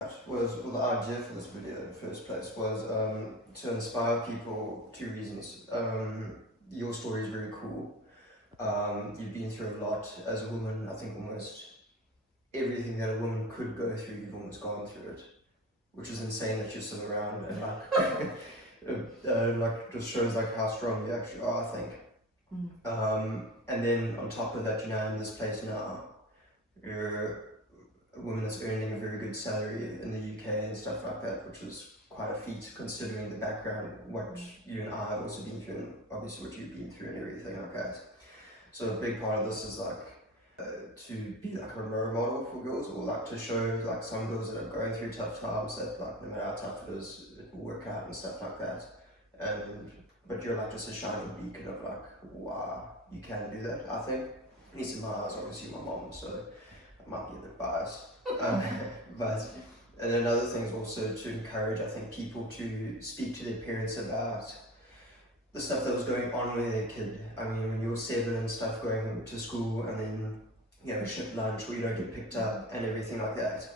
Was well, the idea for this video in the first place was to inspire people. Two reasons. Your story is very cool. You've been through a lot as a woman. I think almost everything that a woman could go through, you've almost gone through it, which is insane that you're still around and like just shows like how strong you actually are, I think. And then on top of that, you're now in this place now. You're a woman that's earning a very good salary in the UK and stuff like that, which is quite a feat considering the background, what you and I have also been through, and obviously what you've been through and everything like that. So a big part of this is like to be like a role model for girls, or like to show like some girls that are going through tough times that like no matter how tough it is, it will work out and stuff like that. But you're like just a shining beacon of like, wow, you can do that. I think, at least in my eyes, obviously my mom, so I might be a bit biased. But and another thing is also to encourage, I think, people to speak to their parents about the stuff that was going on with their kid. I mean, when you're 7 and stuff, going to school and then you know ship lunch or you don't get picked up and everything like that.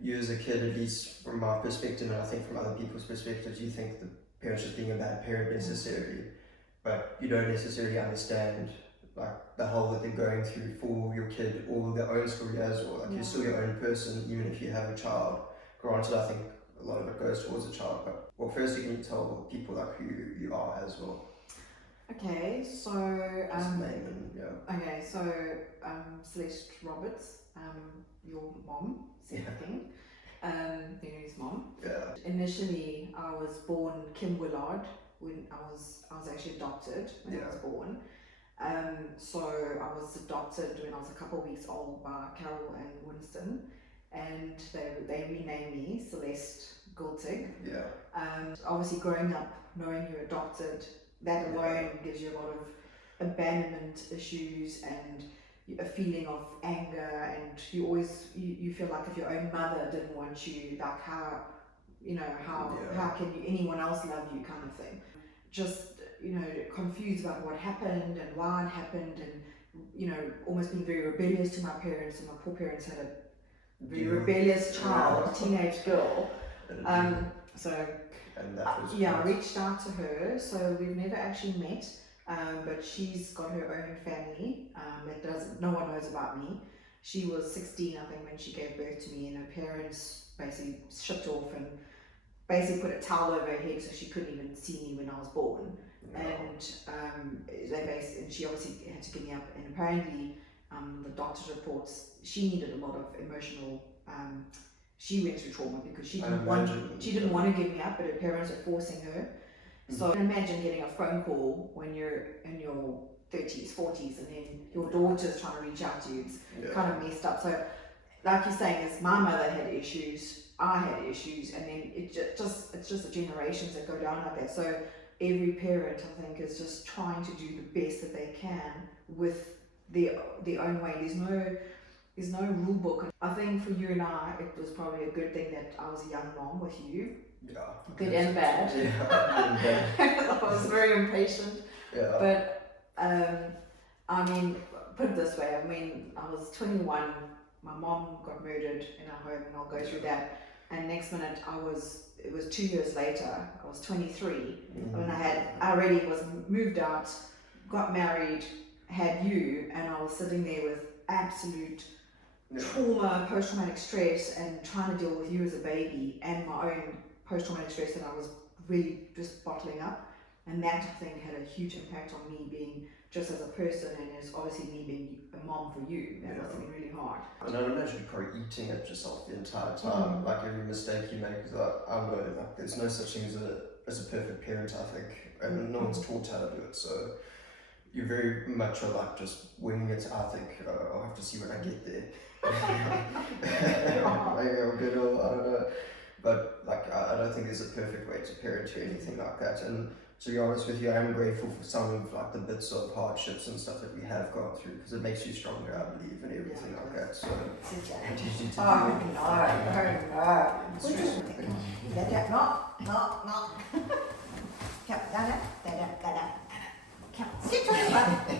You as a kid, at least from my perspective, and I think from other people's perspectives, you think the parents just being a bad parent necessarily, but you don't necessarily understand like the whole that they're going through for your kid or their own story as well. Like you're still your own person, even if you have a child. Granted, I think a lot of it goes towards a child, but well, firstly, can you tell people like who you are as well? Okay, so name and, yeah. Okay, so Celeste Roberts, your mom, second Henry's mom. Yeah. Initially, I was born Kim Willard when I was actually adopted when I was born. So I was adopted when I was a couple of weeks old by Carol and Winston, and they renamed me Celeste Gultig. Yeah. Obviously, growing up knowing you're adopted, that alone gives you a lot of abandonment issues and a feeling of anger, and you always you feel like if your own mother didn't want you, like how can anyone else love you, kind of thing. Just confused about what happened and why it happened, and almost being very rebellious to my parents, and my poor parents had a very rebellious child, teenage girl. I reached out to her. So we've never actually met, but she's got her own family no one knows about me. She was 16, I think, when she gave birth to me, and her parents basically shipped off and basically put a towel over her head so she couldn't even see me when I was born. And she obviously had to give me up, and apparently the doctor's reports, she needed a lot of emotional she went through trauma because she didn't want to give me up, but her parents were forcing her. So imagine getting a phone call when you're in your 30s, 40s, and then your daughter's trying to reach out to you. It's kind of messed up. So like you're saying, is my mother had issues, I had issues, and then it's just the generations that go down like that. So every parent, I think, is just trying to do the best that they can with their own way. There's no rule book. I think for you and I, it was probably a good thing that I was a young mom with you. Yeah. Good and bad. I was very impatient. Yeah. But I mean, put it this way, I mean, I was 21, my mom got murdered in our home, and I'll go through that. And next minute it was 2 years later, I was 23, when I already was moved out, got married, had you, and I was sitting there with absolute trauma, post-traumatic stress, and trying to deal with you as a baby and my own post-traumatic stress that I was really just bottling up. And that, I think, had a huge impact on me being just as a person, and as obviously me being a mom for you. That must have been really hard. And I'd imagine you're probably eating at yourself the entire time. Like every mistake you make, because I know like there's no such thing as a perfect parent, I think, and no one's taught how to do it. So you're very much like just winging it. I think I'll have to see when I get there. Maybe I'm good, or I don't know. But like I don't think there's a perfect way to parent or anything like that. And to be honest with you, I'm grateful for some of like the bits of hardships and stuff that we have gone through, because it makes you stronger, I believe, and everything like that. So it teaches you to Sit on the